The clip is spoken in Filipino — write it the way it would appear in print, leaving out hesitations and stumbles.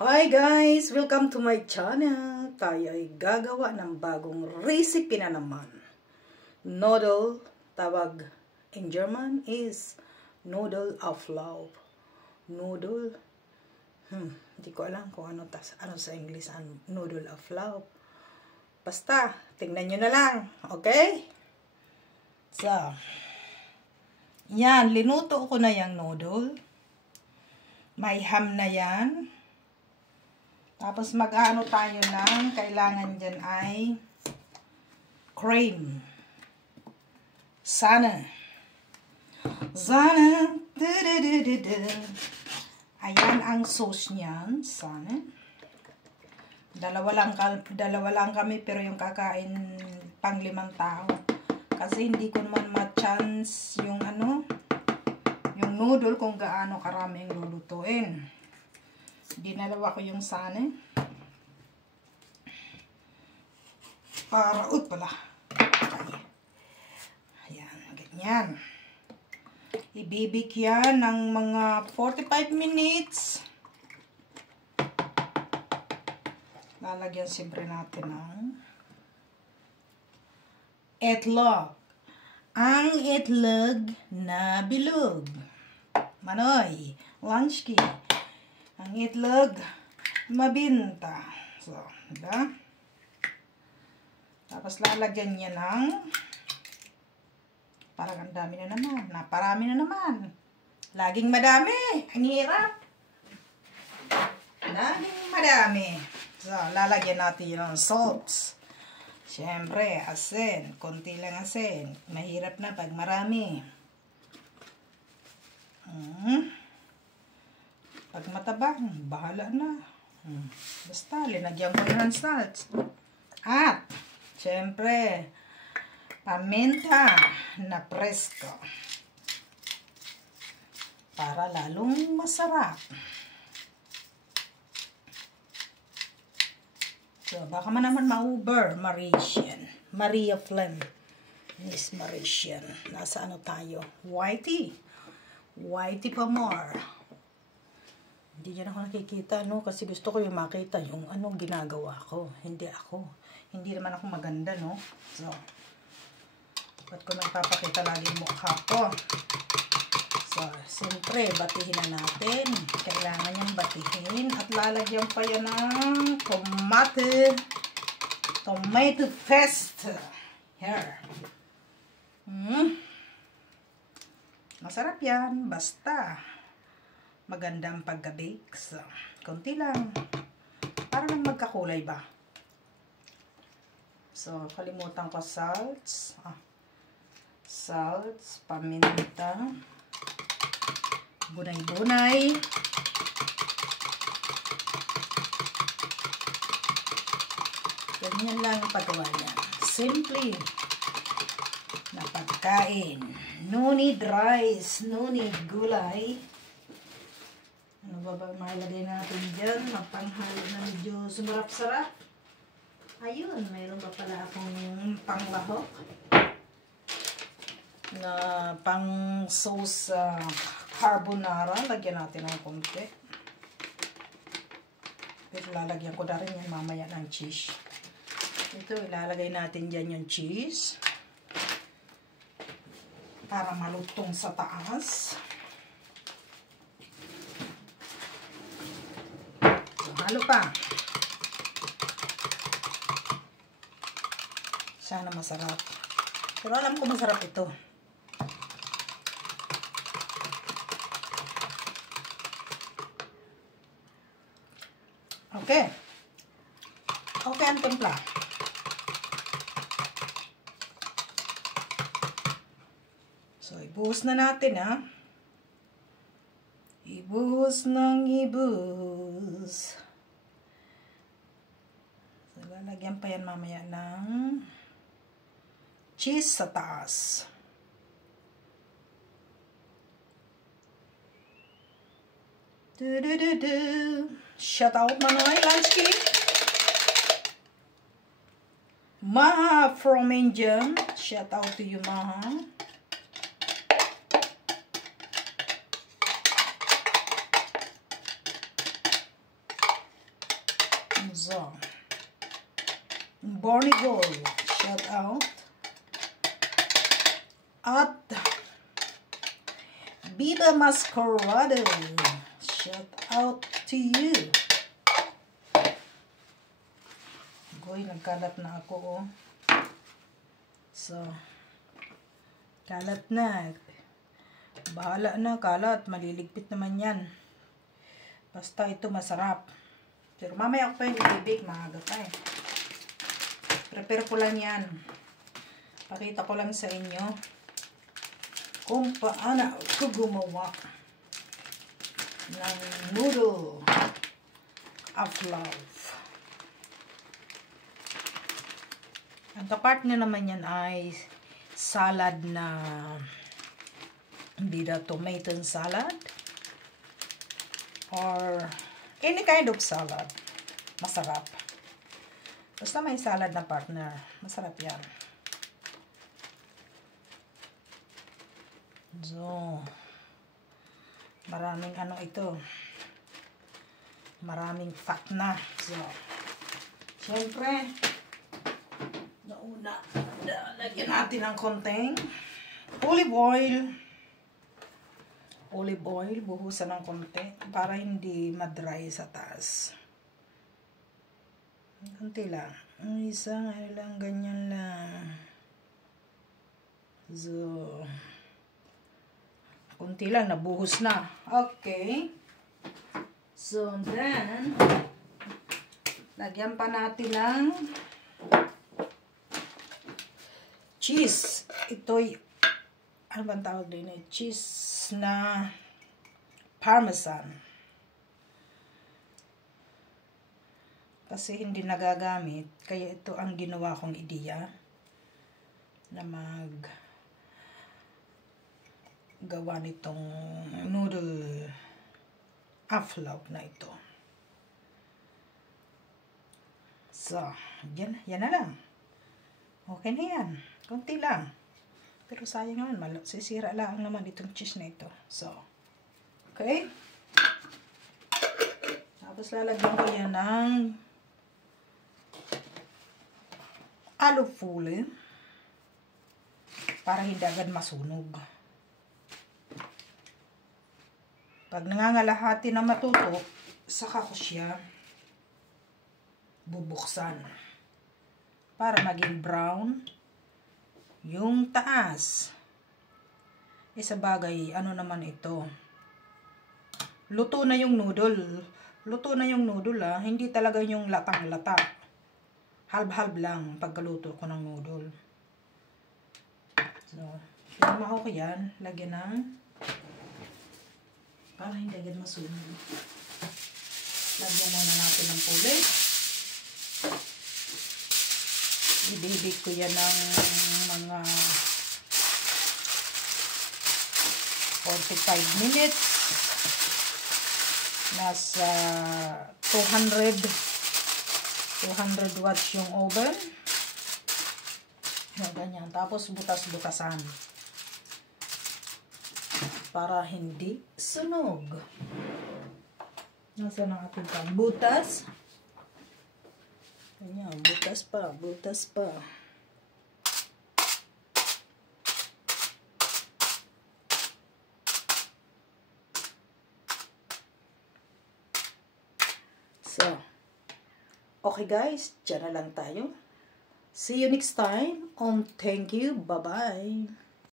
Hi guys! Welcome to my channel. Tayo ay gagawa ng bagong recipe na naman. Noodle, tawag in German is noodle of love. Noodle, hindi ko alam kung ano sa English ang noodle of love. Basta, tingnan nyo na lang. Okay? So, yan, linuto ko na yung noodle. May ham na yan. Tapos mag-ano tayo ng kailangan dyan ay cream. Sana. Ayan ang sauce niyan. Sana. Dalawa lang kami pero yung kakain pang 5 tao. Kasi hindi ko naman ma-chance yung yung noodle kung gaano karami yung lulutuin. Dinalawa ko yung sana. Para, ayan, ganyan. Ibibik yan ng mga 45 minutes. Lalagyan siyempre natin ng itlog. Ang itlog na bilog. Manoy, lunchki. Ang itlog mabinta. So, diba? Tapos lalagyan niya ng parang ang dami na naman. Naparami na naman. Laging madami. Ang hirap. Laging madami. So, lalagyan natin yung salts. Siyempre, asin. Konti lang asin. Mahirap na pag marami. Pag mataba, bahala na. Basta, linagyan ko na ng salts. At, siyempre, paminta na presko. Para lalong masarap. So, baka man naman ma-uber, Marician. Maria Flem. Miss Marician. Nasa ano tayo? Whitey. Whitey pa more. Hindi dyan ako nakikita, no? Kasi gusto ko yung makita yung anong ginagawa ko. Hindi ako. Hindi naman ako maganda, no? So, ba't ko nagpapakita lagi yung mukha ko? So, siyempre, batihin na natin. Kailangan yung batihin. At lalagyan pa yan ng tomato paste. Here. Masarap yan. Basta. Magandang pagka-bake. So, konti lang. Para lang magkakulay ba? So, kalimutan ko salts. Salts, paminta. Bunay-bunay. Ganyan lang yung paggawa niya. Simple na pagkain. No need rice, no need gulay. Ano ba mailagay natin dyan? Mapanghalo na medyo sumarap-sarap. Ayun, mayroon pa pala akong panglahok na pang sauce carbonara. Lagyan natin ng konti. Pero lalagyan ko na rin yan mamaya ng cheese. Ito, ilalagay natin dyan yung cheese para malutong sa taas. So, halo pa. Sana masarap. Pero alam ko masarap ito. Okay. Okay ang timpla. So, ibuhos na natin, ha. Ibuhos ng ibuhos. So, lalagyan pa yan mamaya ng cheese sa taas. Shout out Manoy Lunchki. Maha from India. Shout out to you, Maha. So, Borny Gold, shout out. At Viva Masquerado, shout out to you. Goy, nagkalat na ako, oh. So, kalat na. Bahala na, kalat. Maliligpit naman yan. Basta ito masarap. Pero mamaya ako pa yung i-bake. Maaga pa eh. Prepare ko lang yan. Pakita ko lang sa inyo kung paano ako gumawa ng noodle of love. Ang kapartner naman yan ay salad na bida tomato salad or any kind of salad. Masarap. Basta may salad na partner. Masarap yan. So, maraming ano ito. Maraming fat na. So, syempre, nauna, lagyan natin ng konting olive oil. Olive oil, buhusan ng konti para hindi madry sa taas. Konti lang. Isang ano lang, ganyan lang. So, konti lang, nabuhos na. Okay. So, then, lagyan pa natin ng cheese. Ito'y, ano bang tawag din eh? Cheese na parmesan. Kasi hindi nagagamit. Kaya ito ang ginawa kong ideya na gawa nitong noodle of love na ito. So, yan na lang. Okay na yan. Kunti lang. Pero sayang naman, sisira lang naman itong cheese na ito. So, okay. Tapos lalagyan ko yan ng alufolie para hindi agad masunog. Pag nangangalahati na matuto, saka ko siya bubuksan para maging brown yung taas. Sa bagay, ano naman ito? Luto na yung noodle. Luto na yung noodle ah. Hindi talaga yung latang-lata. Halb-halb lang pagkaluto ko ng noodle. So, lamaho ko yan. Lagyan ng para hindi agad masunog. Lagyan muna natin ng puli. I-bake ko yan ng mga 45 minutes. Nasa 200 watts yung oven. Ganyan. Tapos butas-butasan. Para hindi sunog. Nasaan ang ating pambutas? Ganyan. Butas pa. Butas pa. So, okay guys, dyan na lang tayo. See you next time on Thank You. Bye-bye.